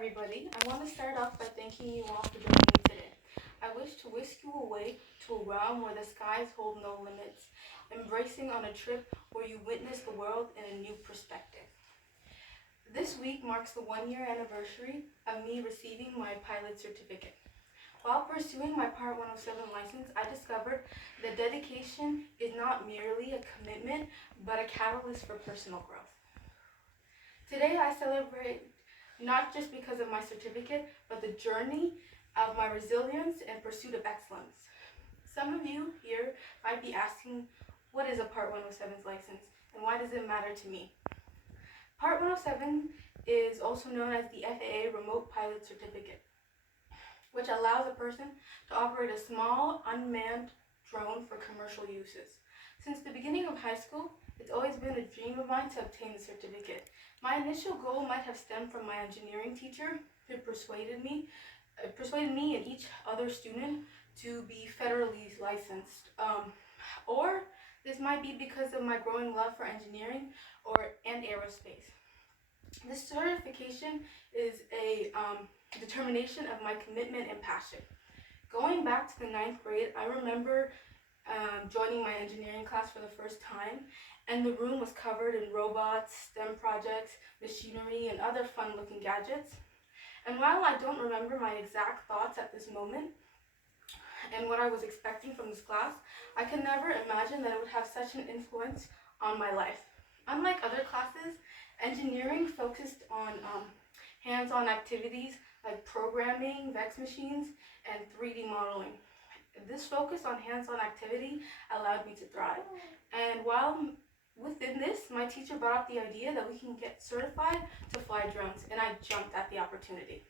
everybody. I want to start off by thanking you all for joining me today. I wish to whisk you away to a realm where the skies hold no limits, embracing on a trip where you witness the world in a new perspective. This week marks the 1-year anniversary of me receiving my pilot certificate. While pursuing my Part 107 license, I discovered that dedication is not merely a commitment, but a catalyst for personal growth. Today I celebrate not just because of my certificate, but the journey of my resilience and pursuit of excellence. Some of you here might be asking, what is a Part 107's license and why does it matter to me? Part 107 is also known as the FAA Remote Pilot Certificate, which allows a person to operate a small, unmanned drone for commercial uses. Since the beginning of high school, it's always been a dream of mine to obtain the certificate. My initial goal might have stemmed from my engineering teacher who persuaded me and each other student to be federally licensed. Or this might be because of my growing love for engineering and aerospace. This certification is a determination of my commitment and passion. Going back to the 9th grade, I remember joining my engineering class for the first time, and the room was covered in robots, STEM projects, machinery, and other fun-looking gadgets. And while I don't remember my exact thoughts at this moment and what I was expecting from this class, I can never imagine that it would have such an influence on my life. Unlike other classes, engineering focused on hands-on activities like programming, VEX machines, and 3D modeling. This focus on hands-on activity allowed me to thrive. And while within this, my teacher brought up the idea that we can get certified to fly drones, and I jumped at the opportunity.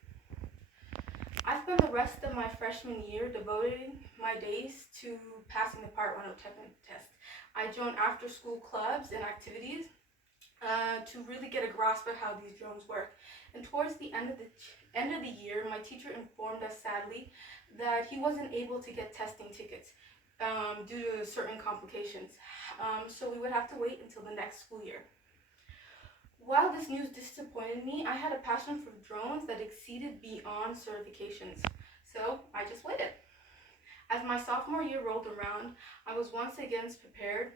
I spent the rest of my freshman year devoting my days to passing the Part 107 test. I joined after-school clubs and activities to really get a grasp of how these drones work. And towards the end of the year, my teacher informed us sadly that he wasn't able to get testing tickets due to certain complications. So we would have to wait until the next school year. While this news disappointed me, I had a passion for drones that exceeded beyond certifications. So I just waited. As my sophomore year rolled around, I was once again prepared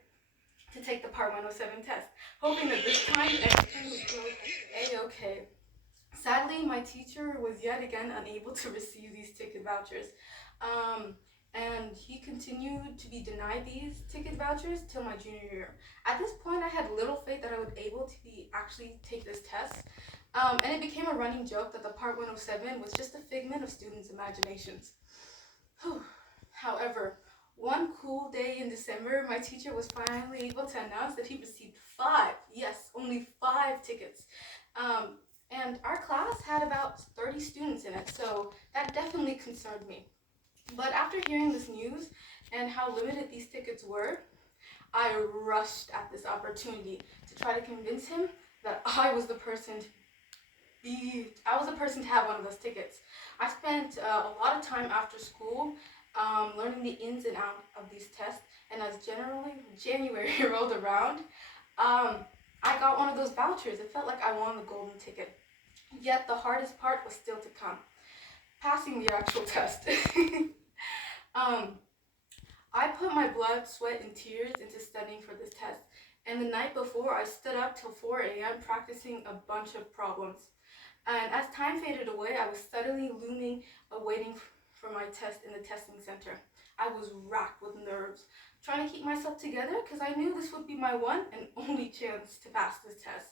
to take the Part 107 test, hoping that this time everything would go a-okay. Sadly, my teacher was yet again unable to receive these ticket vouchers, and he continued to be denied these ticket vouchers till my junior year. At this point, I had little faith that I would be able to actually take this test, and it became a running joke that the Part 107 was just a figment of students' imaginations. However, one cool day in December, my teacher was finally able to announce that he received 5, yes, only 5 tickets. And our class had about 30 students in it, so that definitely concerned me. But after hearing this news and how limited these tickets were, I rushed at this opportunity to try to convince him that I was the person to have one of those tickets. I spent a lot of time after school learning the ins and outs of these tests, and as January rolled around, I got one of those vouchers. It felt like I won the golden ticket. Yet the hardest part was still to come, passing the actual test. I put my blood, sweat, and tears into studying for this test, and the night before I stood up till 4 a.m. practicing a bunch of problems. And as time faded away, I was steadily looming, awaiting for my test in the testing center. I was racked with nerves, trying to keep myself together because I knew this would be my one and only chance to pass this test.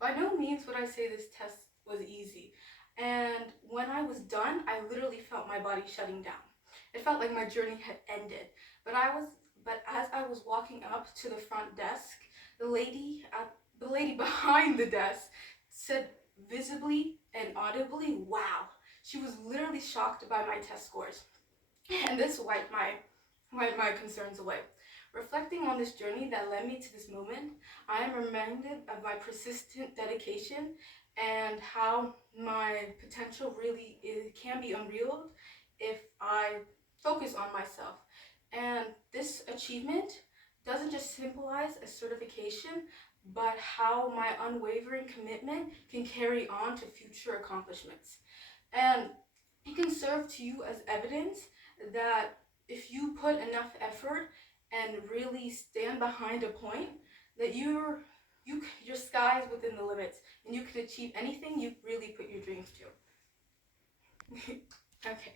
By no means would I say this test was easy. And when I was done, I literally felt my body shutting down. It felt like my journey had ended. But as I was walking up to the front desk, the lady behind the desk said visibly and audibly, "Wow." She was literally shocked by my test scores. And this wiped my concerns away. Reflecting on this journey that led me to this moment, I am reminded of my persistent dedication and how my potential really can be unreal if I focus on myself. And this achievement doesn't just symbolize a certification, but how my unwavering commitment can carry on to future accomplishments. And it can serve to you as evidence that if you put enough effort and really stand behind a point, that your sky is within the limits and you can achieve anything you really put your dreams to. Okay.